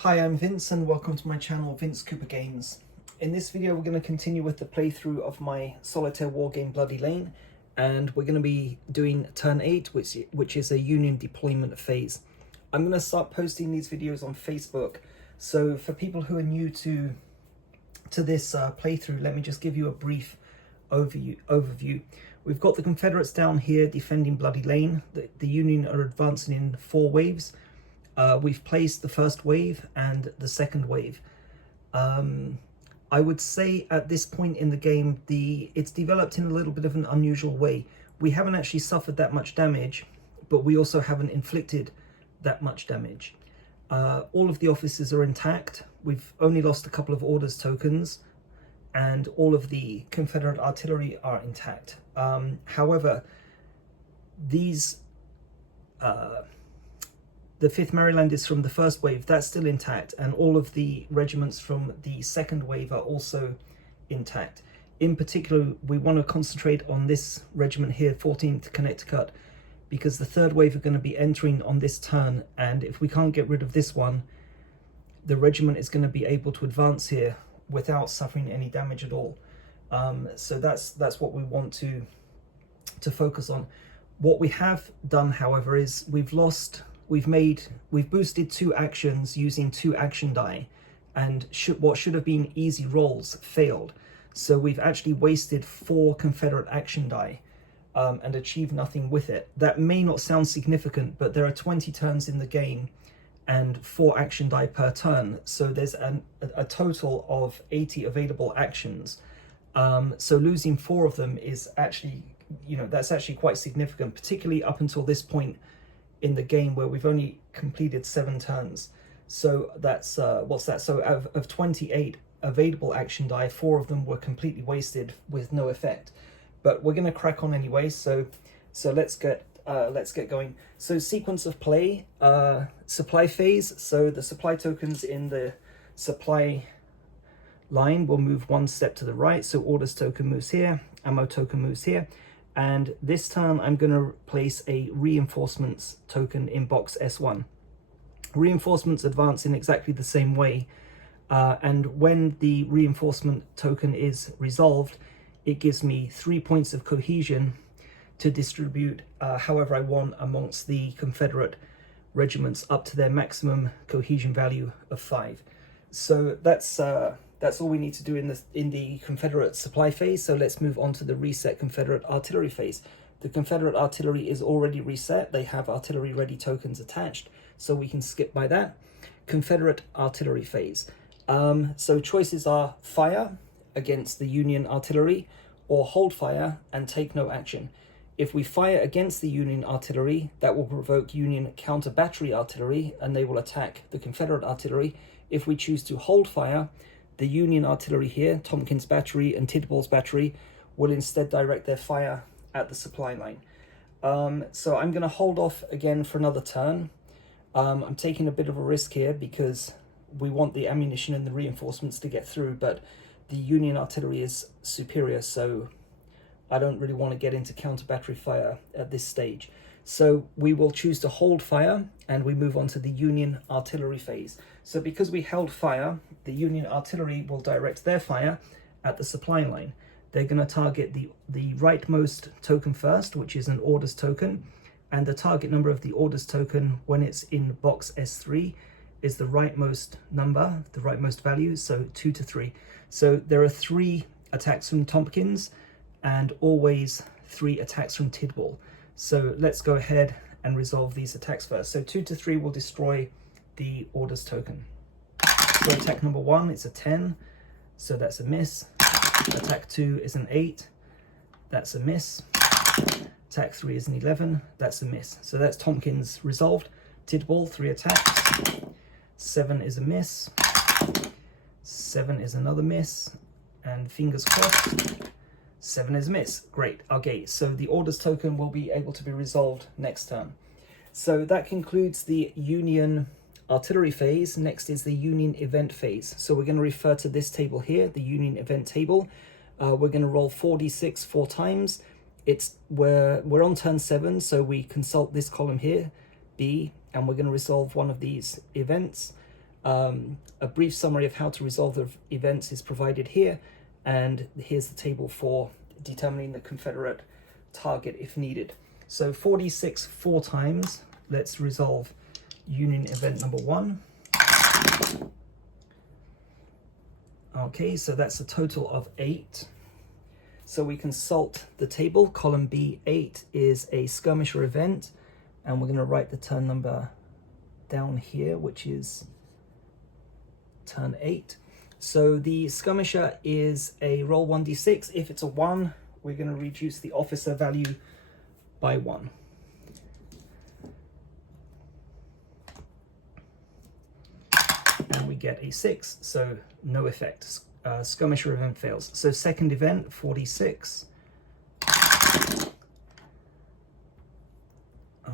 Hi, I'm Vince and welcome to my channel Vince Cooper Games. In this video we're going to continue with the playthrough of my solitaire wargame Bloody Lane, and we're going to be doing turn 8, which is a Union deployment phase. I'm going to start posting these videos on Facebook, so for people who are new to this playthrough, let me just give you a brief overview. We've got the Confederates down here defending Bloody Lane. The Union are advancing in 4 waves. We've placed the first wave and the second wave. I would say at this point in the game, it's developed in a little bit of an unusual way. We haven't actually suffered that much damage, but we also haven't inflicted that much damage. All of the officers are intact. We've only lost a couple of orders tokens, and all of the Confederate artillery are intact. However, the 5th Maryland is from the first wave, that's still intact, and all of the regiments from the second wave are also intact. In particular, we want to concentrate on this regiment here, 14th Connecticut, because the 3rd wave are going to be entering on this turn, and if we can't get rid of this one, the regiment is going to be able to advance here without suffering any damage at all. So that's what we want to focus on. What we have done, however, is we've boosted 2 actions using 2 action die, and what should have been easy rolls failed. So we've actually wasted 4 Confederate action die and achieved nothing with it. That may not sound significant, but there are 20 turns in the game and 4 action die per turn. So there's a total of 80 available actions. So losing 4 of them is actually, that's actually quite significant, particularly up until this point in the game where we've only completed 7 turns. So that's what's that? So of 28 available action die, 4 of them were completely wasted with no effect. But we're going to crack on anyway. So let's get going. So sequence of play, supply phase. So the supply tokens in the supply line will move 1 step to the right. So orders token moves here, ammo token moves here. And this turn, I'm going to place a reinforcements token in box S1. Reinforcements advance in exactly the same way. And when the reinforcement token is resolved, it gives me 3 points of cohesion to distribute however I want amongst the Confederate regiments up to their maximum cohesion value of 5. So that's all we need to do in the Confederate supply phase. So let's move on to the reset Confederate artillery phase. The Confederate artillery is already reset. They have artillery ready tokens attached, so we can skip by that. Confederate artillery phase. So choices are fire against the Union artillery or hold fire and take no action. If we fire against the Union artillery, that will provoke Union counter battery artillery and they will attack the Confederate artillery. If we choose to hold fire, the Union artillery here, Tompkins Battery and Tidball's Battery, will instead direct their fire at the supply line. So I'm going to hold off again for another turn. I'm taking a bit of a risk here because we want the ammunition and the reinforcements to get through, but the Union artillery is superior, so I don't really want to get into counter battery fire at this stage. So we will choose to hold fire and we move on to the Union artillery phase. So because we held fire, the Union artillery will direct their fire at the supply line. They're going to target the rightmost token first, which is an orders token, and the target number of the orders token when it's in box S3 is the rightmost number, the rightmost value, so 2 to 3. So there are 3 attacks from Tompkins and always 3 attacks from Tidball. So let's go ahead and resolve these attacks first. So 2 to 3 will destroy the orders token. So attack number 1, it's a 10, so that's a miss. Attack 2 is an 8, that's a miss. Attack 3 is an 11, that's a miss. So that's Tompkins resolved. Tidball, 3 attacks. 7 is a miss. 7 is another miss. And fingers crossed, 7 is a miss. Great. Okay, so the orders token will be able to be resolved next turn. So that concludes the Union artillery phase. Next is the Union event phase. So we're going to refer to this table here, the Union event table. We're going to roll 4d6 4 times. We're on turn 7, so we consult this column here, B, and we're going to resolve one of these events. A brief summary of how to resolve the events is provided here, and here's the table for determining the Confederate target if needed. So 46 4 times. Let's resolve Union event number 1. Okay, so that's a total of 8. So we consult the table. Column B, 8 is a skirmisher event, and we're going to write the turn number down here, which is turn 8. So the skirmisher is a roll 1d6. If it's a 1, we're going to reduce the officer value by 1. And we get a 6, so no effect. Skirmisher event fails. So second event, 46.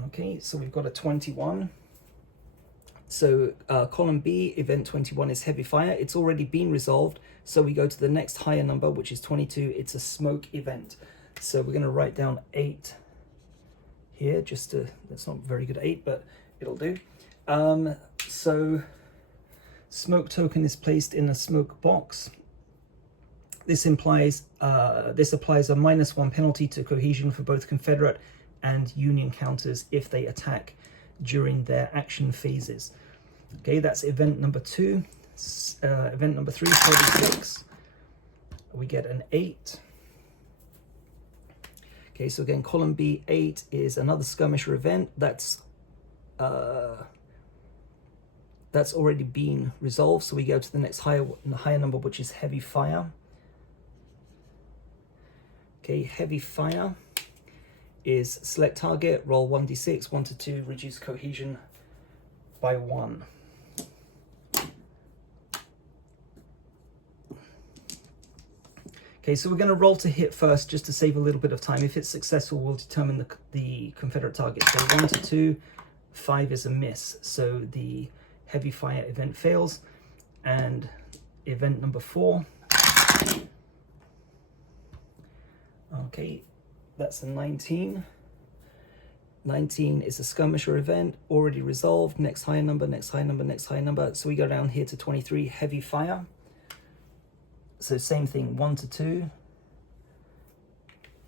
Okay, so we've got a 21. So column B, event 21 is heavy fire. It's already been resolved, so we go to the next higher number, which is 22. It's a smoke event. So we're going to write down 8 here, just to, that's not very good 8, but it'll do. So smoke token is placed in a smoke box. This applies a -1 penalty to cohesion for both Confederate and Union counters if they attack during their action phases. Okay, that's event number 2. Event number 3, 36. We get an 8. Okay, so again, column B, 8 is another skirmisher event. That's already been resolved, so we go to the next higher number, which is heavy fire. Okay, heavy fire is select target, roll 1d6, 1 to 2, reduce cohesion by 1. Okay, so we're going to roll to hit first, just to save a little bit of time. If it's successful, we'll determine the Confederate target. So 1 to 2, 5 is a miss, so the heavy fire event fails. And event number 4. Okay, that's a 19. 19 is a skirmisher event, already resolved. Next higher number, next higher number, next higher number. So we go down here to 23, heavy fire. So same thing, 1 to 2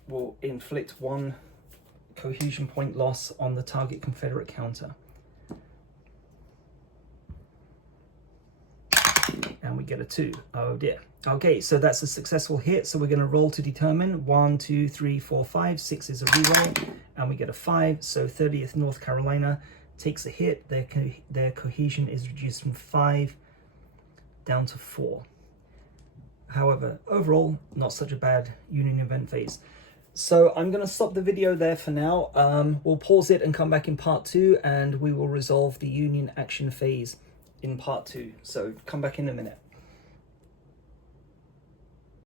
will inflict 1 cohesion point loss on the target Confederate counter. And we get a 2. Oh dear. Okay, so that's a successful hit. So we're going to roll to determine. 1, 2, 3, 4, 5. 6 is a reroll, and we get a 5. So 30th North Carolina takes a hit. Their cohesion is reduced from 5 down to 4. However, overall, not such a bad Union event phase. So I'm going to stop the video there for now. We'll pause it and come back in part 2, and we will resolve the Union action phase in part 2. So come back in a minute.